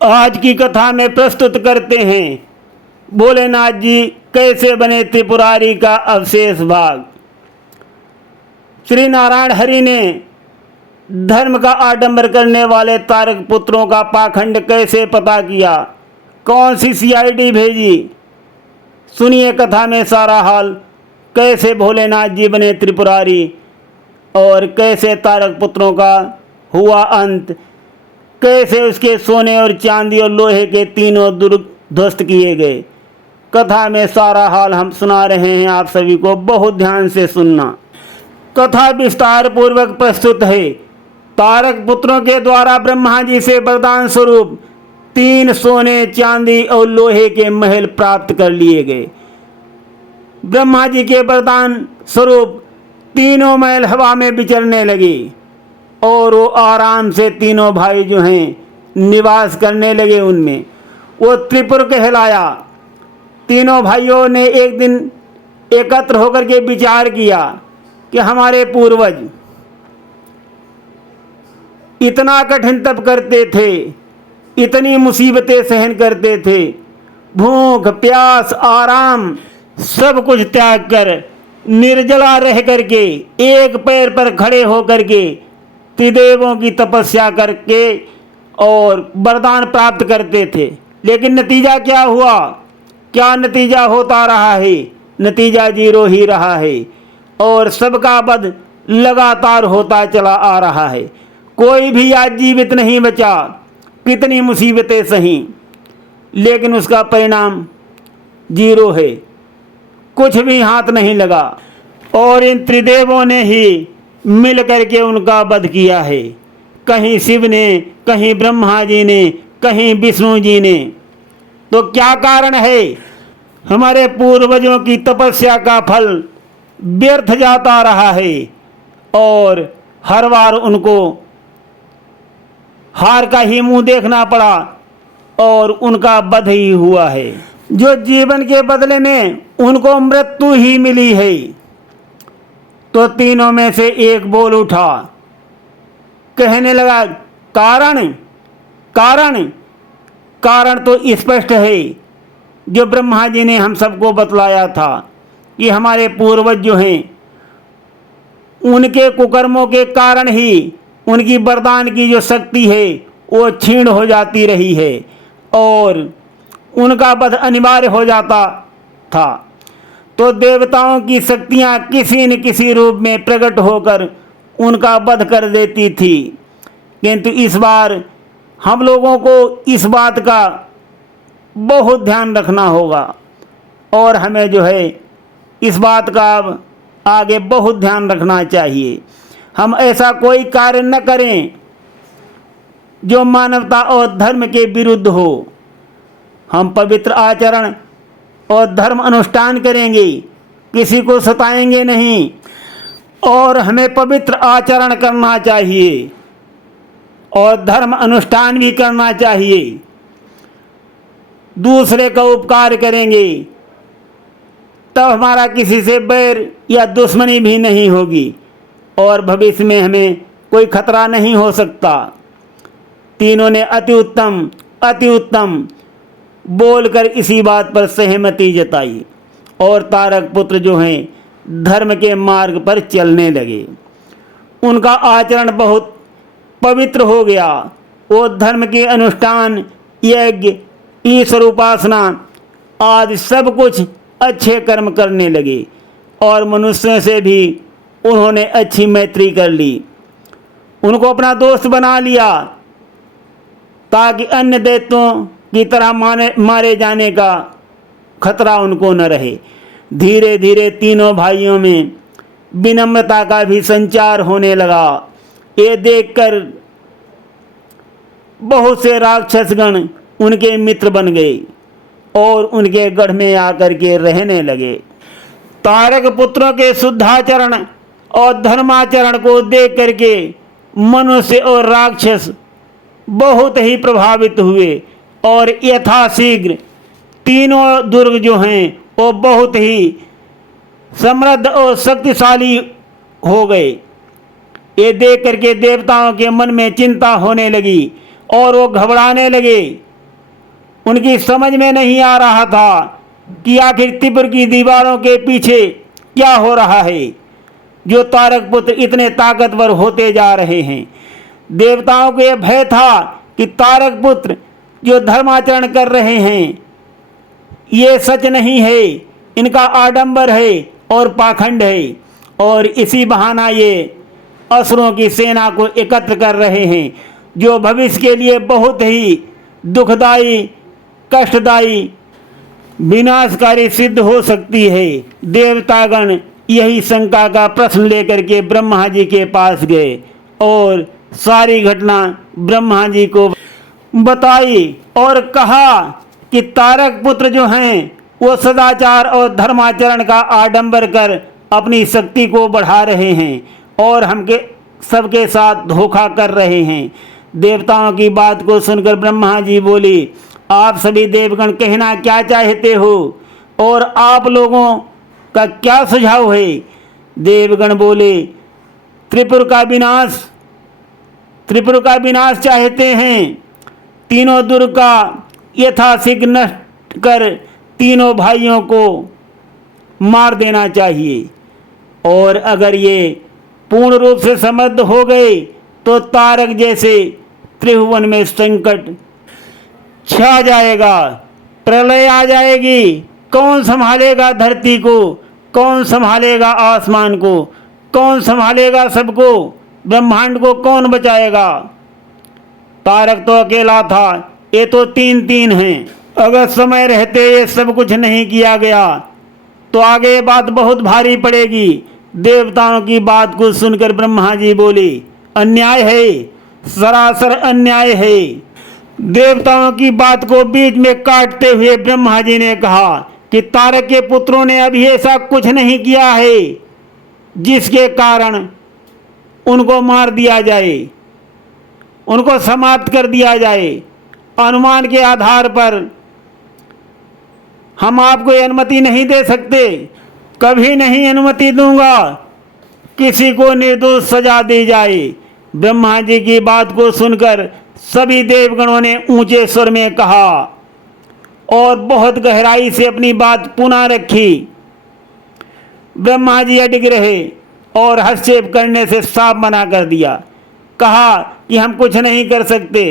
आज की कथा में प्रस्तुत करते हैं भोलेनाथ जी कैसे बने त्रिपुरारी का अवशेष भाग। श्री नारायण हरि ने धर्म का आडंबर करने वाले तारक पुत्रों का पाखंड कैसे पता किया, कौन सी सीआईडी भेजी। सुनिए कथा में सारा हाल, कैसे भोलेनाथ जी बने त्रिपुरारी और कैसे तारक पुत्रों का हुआ अंत, कैसे उसके सोने और चांदी और लोहे के तीनों दुर्ग ध्वस्त किए गए। कथा में सारा हाल हम सुना रहे हैं, आप सभी को बहुत ध्यान से सुनना। कथा विस्तार पूर्वक प्रस्तुत है। तारक पुत्रों के द्वारा ब्रह्मा जी से वरदान स्वरूप 3 सोने चांदी और लोहे के महल प्राप्त कर लिए गए। ब्रह्मा जी के वरदान स्वरूप तीनों महल हवा में विचरने लगे और वो आराम से तीनों भाई जो हैं निवास करने लगे उनमें। वो त्रिपुर कहलाया। तीनों भाइयों ने एक दिन एकत्र होकर के विचार किया कि हमारे पूर्वज इतना कठिन तप करते थे, इतनी मुसीबतें सहन करते थे, भूख प्यास आराम सब कुछ त्याग कर निर्जला रह करके एक पैर पर खड़े होकर के त्रिदेवों की तपस्या करके और वरदान प्राप्त करते थे। लेकिन नतीजा क्या हुआ, क्या नतीजा होता रहा है? नतीजा 0 ही रहा है और सबका वध लगातार होता चला आ रहा है। कोई भी आज जीवित नहीं बचा, कितनी मुसीबतें सही, लेकिन उसका परिणाम 0 है, कुछ भी हाथ नहीं लगा। और इन त्रिदेवों ने ही मिल करके उनका वध किया है। कहीं शिव ने, कहीं ब्रह्मा जी ने, कहीं विष्णु जी ने। तो क्या कारण है? हमारे पूर्वजों की तपस्या का फल व्यर्थ जाता रहा है और हर बार उनको हार का ही मुंह देखना पड़ा और उनका वध ही हुआ है। जो जीवन के बदले में उनको मृत्यु ही मिली है। तो तीनों में से एक बोल उठा, कहने लगा कारण कारण कारण तो स्पष्ट है, जो ब्रह्मा जी ने हम सबको बतलाया था कि हमारे पूर्वज जो हैं उनके कुकर्मों के कारण ही उनकी वरदान की जो शक्ति है वो क्षीण हो जाती रही है और उनका वध अनिवार्य हो जाता था। तो देवताओं की शक्तियां किसी न किसी रूप में प्रकट होकर उनका वध कर देती थी। किंतु इस बार हम लोगों को इस बात का बहुत ध्यान रखना होगा और हमें जो है इस बात का आगे बहुत ध्यान रखना चाहिए। हम ऐसा कोई कार्य न करें जो मानवता और धर्म के विरुद्ध हो। हम पवित्र आचरण और धर्म अनुष्ठान करेंगे, किसी को सताएंगे नहीं और हमें पवित्र आचरण करना चाहिए और धर्म अनुष्ठान भी करना चाहिए। दूसरे का उपकार करेंगे तब हमारा किसी से बैर या दुश्मनी भी नहीं होगी और भविष्य में हमें कोई खतरा नहीं हो सकता। तीनों ने अति उत्तम बोलकर इसी बात पर सहमति जताई और तारक पुत्र जो हैं धर्म के मार्ग पर चलने लगे। उनका आचरण बहुत पवित्र हो गया। वो धर्म के अनुष्ठान, यज्ञ, ईश्वर उपासना आदि सब कुछ अच्छे कर्म करने लगे और मनुष्यों से भी उन्होंने अच्छी मैत्री कर ली। उनको अपना दोस्त बना लिया ताकि अन्य दैत्यों की तरह मारे जाने का खतरा उनको न रहे। धीरे धीरे तीनों भाइयों में विनम्रता का भी संचार होने लगा। ये देखकर बहुत से राक्षसगण उनके मित्र बन गए और उनके गढ़ में आकर के रहने लगे। तारक पुत्रों के शुद्धाचरण और धर्माचरण को देख करके मनुष्य और राक्षस बहुत ही प्रभावित हुए और यथाशीघ्र तीनों दुर्ग जो हैं वो बहुत ही समृद्ध और शक्तिशाली हो गए। ये देख करके देवताओं के मन में चिंता होने लगी और वो घबराने लगे उनकी समझ में नहीं आ रहा था कि आखिर त्रिपुर की दीवारों के पीछे क्या हो रहा है, जो तारक पुत्र इतने ताकतवर होते जा रहे हैं। देवताओं को यह भय था कि तारक पुत्र जो धर्माचरण कर रहे हैं ये सच नहीं है, इनका आडंबर है और पाखंड है, और इसी बहाना ये असुरों की सेना को एकत्र कर रहे हैं, जो भविष्य के लिए बहुत ही दुखदाई, कष्टदायी, विनाशकारी सिद्ध हो सकती है। देवतागण यही शंका का प्रश्न लेकर के ब्रह्मा जी के पास गए और सारी घटना ब्रह्मा जी को बताई और कहा कि तारक पुत्र जो हैं वो सदाचार और धर्माचरण का आडंबर कर अपनी शक्ति को बढ़ा रहे हैं और हमके सबके साथ धोखा कर रहे हैं। देवताओं की बात को सुनकर ब्रह्मा जी बोले, आप सभी देवगण कहना क्या चाहते हो और आप लोगों का क्या सुझाव है? देवगण बोले, त्रिपुर का विनाश चाहते हैं। तीनों दुर्ग का यथाशीघ्र नष्ट कर तीनों भाइयों को मार देना चाहिए, और अगर ये पूर्ण रूप से समृद्ध हो गए तो तारक जैसे त्रिभुवन में संकट छा जाएगा, प्रलय आ जाएगी। कौन संभालेगा धरती को, कौन संभालेगा आसमान को, कौन संभालेगा सबको, ब्रह्मांड को कौन बचाएगा? तारक तो अकेला था, ये तो तीन हैं। अगर समय रहते ये सब कुछ नहीं किया गया तो आगे ये बात बहुत भारी पड़ेगी। देवताओं की बात को सुनकर ब्रह्मा जी बोले, अन्याय है, सरासर अन्याय है। देवताओं की बात को बीच में काटते हुए ब्रह्मा जी ने कहा कि तारक के पुत्रों ने अभी ऐसा कुछ नहीं किया है जिसके कारण उनको मार दिया जाए, उनको समाप्त कर दिया जाए। अनुमान के आधार पर हम आपको अनुमति नहीं दे सकते, कभी नहीं अनुमति दूंगा किसी को निर्दोष सजा दी जाए। ब्रह्मा जी की बात को सुनकर सभी देवगणों ने ऊंचे स्वर में कहा और बहुत गहराई से अपनी बात पुनः रखी। ब्रह्मा जी अडिग रहे और हस्तक्षेप करने से साफ मना कर दिया। कहा कि हम कुछ नहीं कर सकते,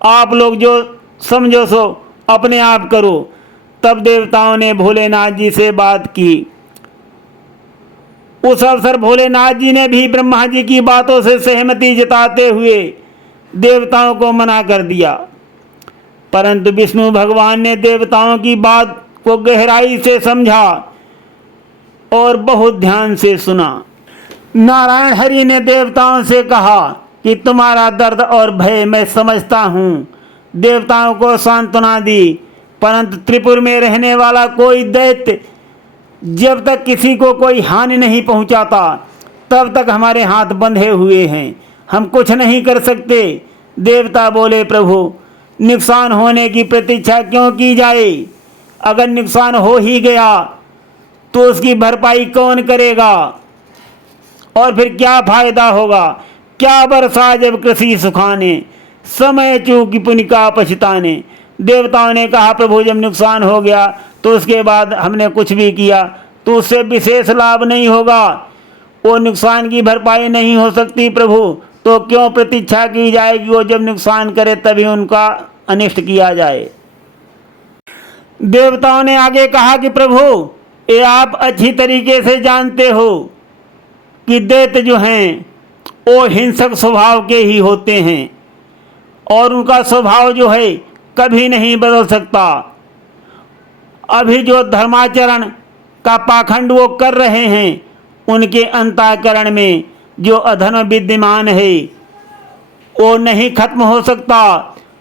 आप लोग जो समझो सो अपने आप करो। तब देवताओं ने भोलेनाथ जी से बात की। उस अवसर भोलेनाथ जी ने भी ब्रह्मा जी की बातों से सहमति जताते हुए देवताओं को मना कर दिया, परंतु विष्णु भगवान ने देवताओं की बात को गहराई से समझा और बहुत ध्यान से सुना। नारायण हरि ने देवताओं से कहा कि तुम्हारा दर्द और भय मैं समझता हूँ। देवताओं को सांत्वना दी, परंतु त्रिपुर में रहने वाला कोई दैत्य जब तक किसी को कोई हानि नहीं पहुंचाता तब तक हमारे हाथ बंधे हुए हैं, हम कुछ नहीं कर सकते। देवता बोले, प्रभु नुकसान होने की प्रतीक्षा क्यों की जाए? अगर नुकसान हो ही गया तो उसकी भरपाई कौन करेगा? और फिर क्या फायदा होगा? क्या बरसा जब कृषि सुखाने, समय चूकी पुण्य का पछताने। देवताओं ने कहा, प्रभु जब नुकसान हो गया तो उसके बाद हमने कुछ भी किया तो उससे विशेष लाभ नहीं होगा, वो नुकसान की भरपाई नहीं हो सकती प्रभु, तो क्यों प्रतीक्षा की जाएगी? वो जब नुकसान करे तभी उनका अनिष्ट किया जाए। देवताओं ने आगे कहा कि प्रभु ये आप अच्छी तरीके से जानते हो कि दैत्य जो हैं वो हिंसक स्वभाव के ही होते हैं और उनका स्वभाव जो है कभी नहीं बदल सकता। अभी जो धर्माचरण का पाखंड वो कर रहे हैं उनके अंतःकरण में जो अधर्म विद्यमान है वो नहीं खत्म हो सकता,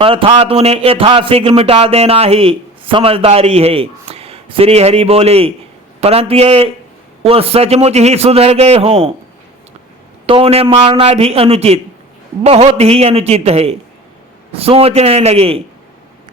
अर्थात उन्हें यथाशीघ्र मिटा देना ही समझदारी है। श्री हरि बोले, परंतु ये वो सचमुच ही सुधर गए हों तो उन्हें मारना भी अनुचित, बहुत ही अनुचित है। सोचने लगे,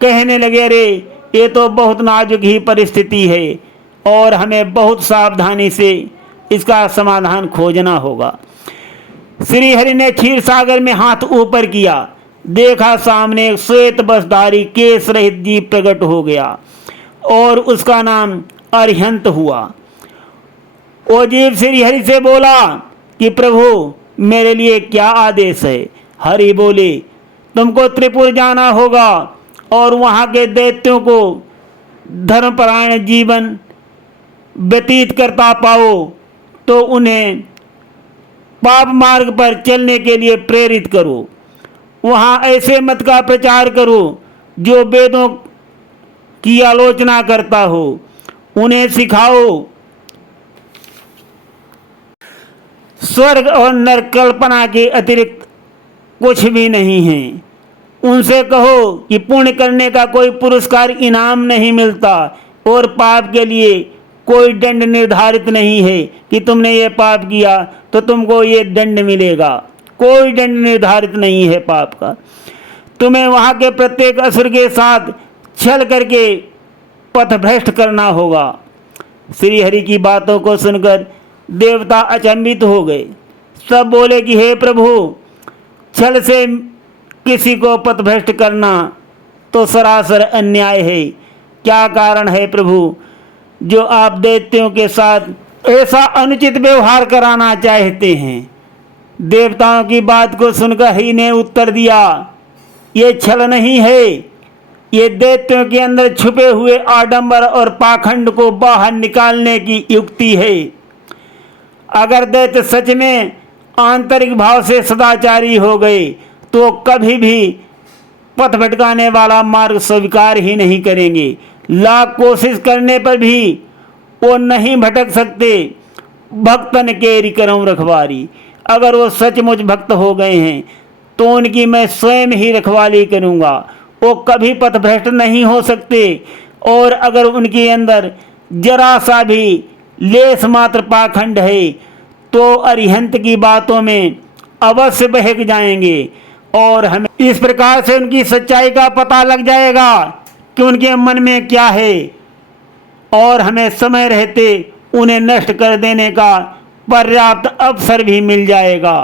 कहने लगे, अरे ये तो बहुत नाजुक ही परिस्थिति है और हमें बहुत सावधानी से इसका समाधान खोजना होगा। श्री हरि ने क्षीर सागर में हाथ ऊपर किया, देखा सामने एक श्वेत बसधारी केश रहित जीव प्रकट हो गया और उसका नाम अरिहंत हुआ। वो जीव श्री हरि से बोला कि प्रभु मेरे लिए क्या आदेश है। हरि बोले तुमको त्रिपुर जाना होगा और वहाँ के दैत्यों को धर्मपरायण जीवन व्यतीत करता पाओ तो उन्हें पाप मार्ग पर चलने के लिए प्रेरित करो। वहाँ ऐसे मत का प्रचार करो जो वेदों की आलोचना करता हो। उन्हें सिखाओ स्वर्ग और नरक कल्पना के अतिरिक्त कुछ भी नहीं है। उनसे कहो कि पुण्य करने का कोई पुरस्कार इनाम नहीं मिलता और पाप के लिए कोई दंड निर्धारित नहीं है कि तुमने ये पाप किया तो तुमको ये दंड मिलेगा। कोई दंड निर्धारित नहीं है पाप का। तुम्हें वहाँ के प्रत्येक असुर के साथ छल करके पथभ्रष्ट करना होगा। श्री हरि की बातों को सुनकर देवता अचंभित हो गए। सब बोले कि हे प्रभु, छल से किसी को पथभ्रष्ट करना तो सरासर अन्याय है। क्या कारण है प्रभु जो आप दैत्यों के साथ ऐसा अनुचित व्यवहार कराना चाहते हैं। देवताओं की बात को सुनकर ही ने उत्तर दिया, ये छल नहीं है, ये दैत्यों के अंदर छुपे हुए आडंबर और पाखंड को बाहर निकालने की युक्ति है। अगर दैत्य सच में आंतरिक भाव से सदाचारी हो गए तो कभी भी पथ भटकाने वाला मार्ग स्वीकार ही नहीं करेंगे। लाख कोशिश करने पर भी वो नहीं भटक सकते। भक्तन के करम रखवारी, अगर वो सचमुच भक्त हो गए हैं तो उनकी मैं स्वयं ही रखवाली करूँगा। वो कभी पथभ्रष्ट नहीं हो सकते और अगर उनके अंदर जरा सा भी लेस मात्र पाखंड है तो अरिहंत की बातों में अवश्य बहक जाएंगे और हमें इस प्रकार से उनकी सच्चाई का पता लग जाएगा कि उनके मन में क्या है और हमें समय रहते उन्हें नष्ट कर देने का पर्याप्त अवसर भी मिल जाएगा।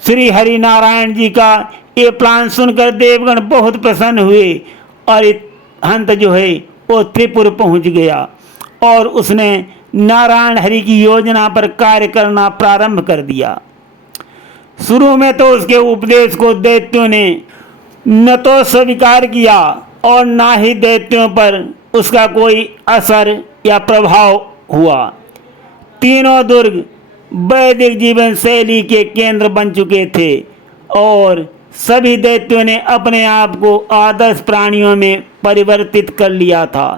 श्री हरि नारायण जी का ये प्लान सुनकर देवगण बहुत प्रसन्न हुए और हंत जो है वो त्रिपुर पहुंच गया और उसने नारायण हरि की योजना पर कार्य करना प्रारंभ कर दिया। शुरू में तो उसके उपदेश को दैत्यों ने न तो स्वीकार किया और ना ही दैत्यों पर उसका कोई असर या प्रभाव हुआ। तीनों दुर्ग वैदिक जीवन शैली के केंद्र बन चुके थे और सभी दैत्यों ने अपने आप को आदर्श प्राणियों में परिवर्तित कर लिया था।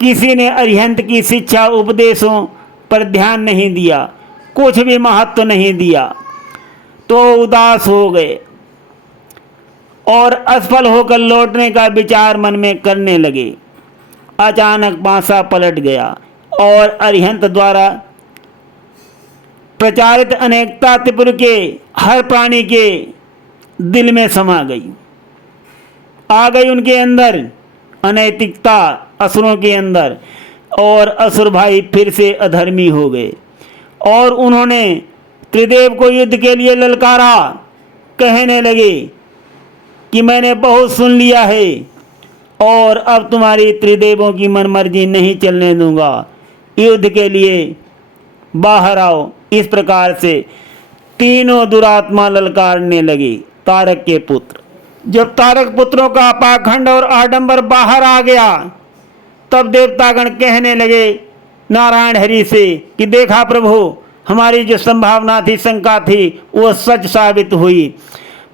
किसी ने अरिहंत की शिक्षा उपदेशों पर ध्यान नहीं दिया, कुछ भी महत्व नहीं दिया, तो उदास हो गए और असफल होकर लौटने का विचार मन में करने लगे। अचानक पासा पलट गया और अरिहंत द्वारा प्रचारित अनेकता त्रिपुर के हर प्राणी के दिल में समा गई। आ गई उनके अंदर अनैतिकता असुरों के अंदर और असुर भाई फिर से अधर्मी हो गए और उन्होंने त्रिदेव को युद्ध के लिए ललकारा। कहने लगे कि मैंने बहुत सुन लिया है और अब तुम्हारी त्रिदेवों की मनमर्जी नहीं चलने दूंगा, युद्ध के लिए बाहर आओ। इस प्रकार से तीनों दुरात्मा ललकारने लगी। तारक के पुत्र, जब तारक पुत्रों का पाखंड और आडंबर बाहर आ गया तब देवतागण कहने लगे नारायण हरि से कि देखा प्रभु, हमारी जो संभावना थी, शंका थी, वो सच साबित हुई।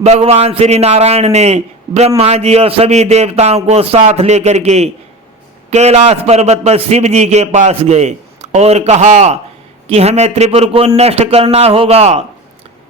भगवान श्री नारायण ने ब्रह्मा जी और सभी देवताओं को साथ लेकर के कैलाश पर्वत पर शिव जी के पास गए और कहा कि हमें त्रिपुर को नष्ट करना होगा।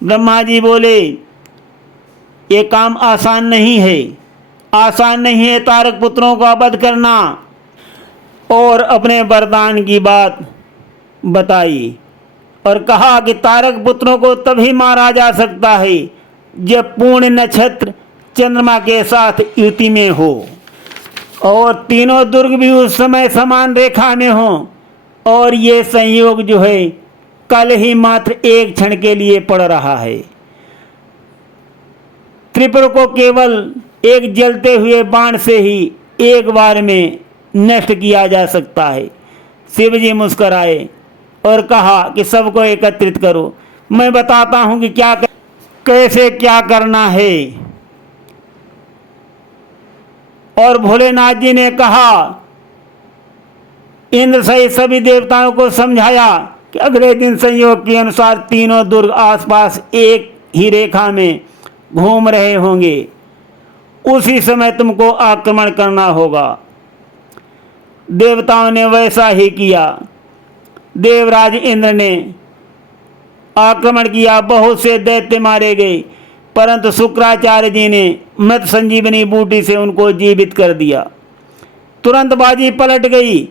ब्रह्मा जी बोले ये काम आसान नहीं है, आसान नहीं है तारक पुत्रों का वध करना, और अपने वरदान की बात बताई और कहा कि तारक पुत्रों को तभी मारा जा सकता है जब पूर्ण नक्षत्र चंद्रमा के साथ युति में हो और तीनों दुर्ग भी उस समय समान रेखा में हो और ये संयोग जो है कल ही मात्र एक क्षण के लिए पड़ रहा है। त्रिपुर को केवल एक जलते हुए बाण से ही एक बार में नष्ट किया जा सकता है। शिव जी मुस्कराए और कहा कि सबको एकत्रित करो, मैं बताता हूं कि कैसे क्या करना है। और भोलेनाथ जी ने कहा, इंद्र सहित सभी देवताओं को समझाया कि अगले दिन संयोग के अनुसार तीनों दुर्ग आसपास एक ही रेखा में घूम रहे होंगे, उसी समय तुमको आक्रमण करना होगा। देवताओं ने वैसा ही किया। देवराज इंद्र ने आक्रमण किया, बहुत से दैत्य मारे गए, परंतु शुक्राचार्य जी ने मृत संजीवनी बूटी से उनको जीवित कर दिया। तुरंत बाजी पलट गई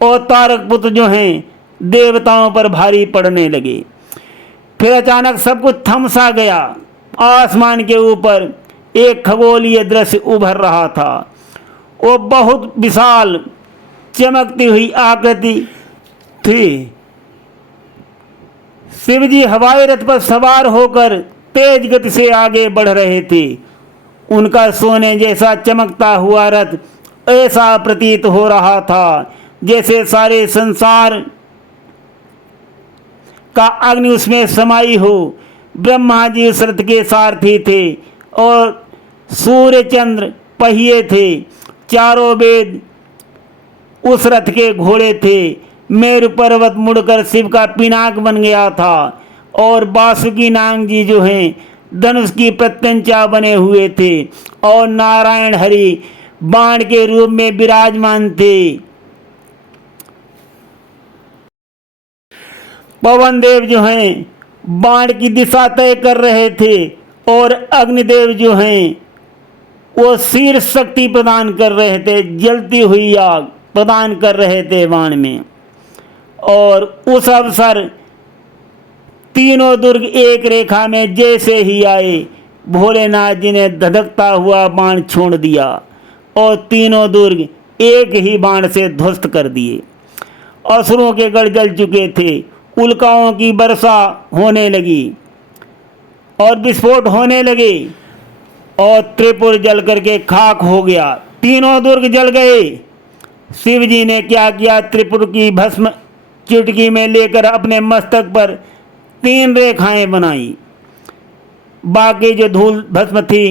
और तारक पुत्र जो हैं देवताओं पर भारी पड़ने लगे। फिर अचानक सब कुछ थम सा गया। आसमान के ऊपर एक खगोलीय दृश्य उभर रहा था। वो बहुत विशाल चमकती हुई आकृति थी। शिवजी हवाई रथ पर सवार होकर तेज गति से आगे बढ़ रहे थे। उनका सोने जैसा चमकता हुआ रथ ऐसा प्रतीत हो रहा था जैसे सारे संसार का अग्नि उसमें समाई हो। ब्रह्मा जी उस रथ के सारथी थे और सूर्य चंद्र पहिए थे। चारों वेद उस रथ के घोड़े थे। मेरु पर्वत मुड़कर शिव का पिनाक बन गया था और वासुकी नाग जी जो हैं धनुष की प्रत्यंचा बने हुए थे और नारायण हरि बाण के रूप में विराजमान थे। पवन देव जो हैं बाण की दिशा तय कर रहे थे और अग्निदेव जो हैं वो शीर्ष शक्ति प्रदान कर रहे थे, जलती हुई आग प्रदान कर रहे थे बाण में। और उस अवसर तीनों दुर्ग एक रेखा में जैसे ही आए, भोलेनाथ जी ने धधकता हुआ बाण छोड़ दिया और तीनों दुर्ग एक ही बाण से ध्वस्त कर दिए। असुरों के गढ़ जल चुके थे। उल्काओं की वर्षा होने लगी और विस्फोट होने लगे और त्रिपुर जल करके खाक हो गया। तीनों दुर्ग जल गए। शिव जी ने क्या किया, त्रिपुर की भस्म चुटकी में लेकर अपने मस्तक पर 3 रेखाएं बनाई। बाकी जो धूल भस्म थी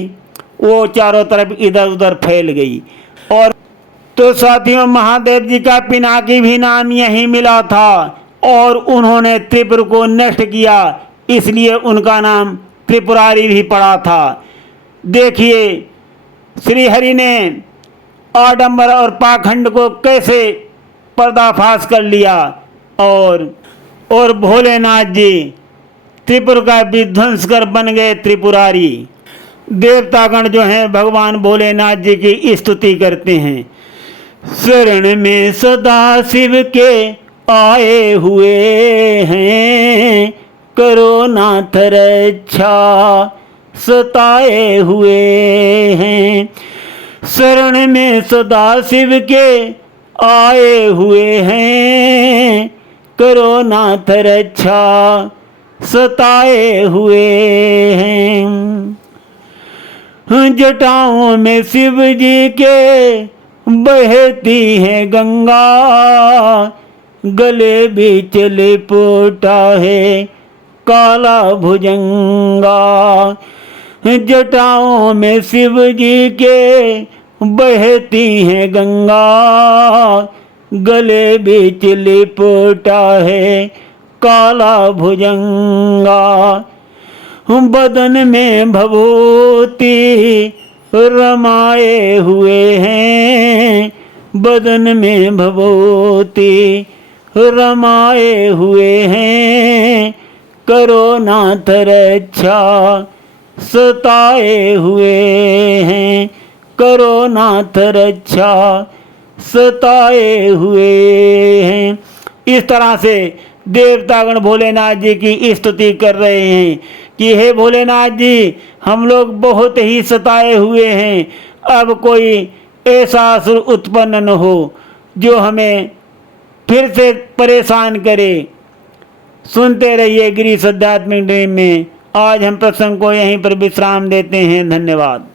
वो चारों तरफ इधर उधर फैल गई। और तो साथियों, महादेव जी का पिनाकी भी नाम यही मिला था और उन्होंने त्रिपुर को नष्ट किया, इसलिए उनका नाम त्रिपुरारी भी पड़ा था। देखिए श्री हरि ने आडंबर और पाखंड को कैसे पर्दाफाश कर लिया और भोलेनाथ जी त्रिपुर का विध्वंस कर बन गए त्रिपुरारी। देवतागण जो हैं भगवान भोलेनाथ जी की स्तुति करते हैं। शरण में सदा शिव के आए हुए हैं, करो नाथ रक्षा सताए हुए हैं। शरण में सदा शिव के आए हुए हैं, करो नाथ रक्षा सताए हुए हैं। जटाओं में शिव जी के बहती है गंगा, गले बीच लिपटा है काला भुजंगा। जटाओं में शिव जी के बहती है गंगा, गले बीच लिपटा है काला भुजंगा। बदन में भभूति रमाए हुए हैं, बदन में भभूति रमाए हुए हैं, करो नाथ रक्षा सताए हुए हैं, करो नाथ रक्षा सताए हुए हैं। इस तरह से देवतागण भोलेनाथ जी की स्तुति कर रहे हैं कि हे भोलेनाथ जी, हम लोग बहुत ही सताए हुए हैं। अब कोई ऐसा असुर उत्पन्न न हो जो हमें फिर से परेशान करे। सुनते रहिए गिरीश आध्यात्मिक ड्रीम में आज हम प्रसंग को यहीं पर विश्राम देते हैं। धन्यवाद।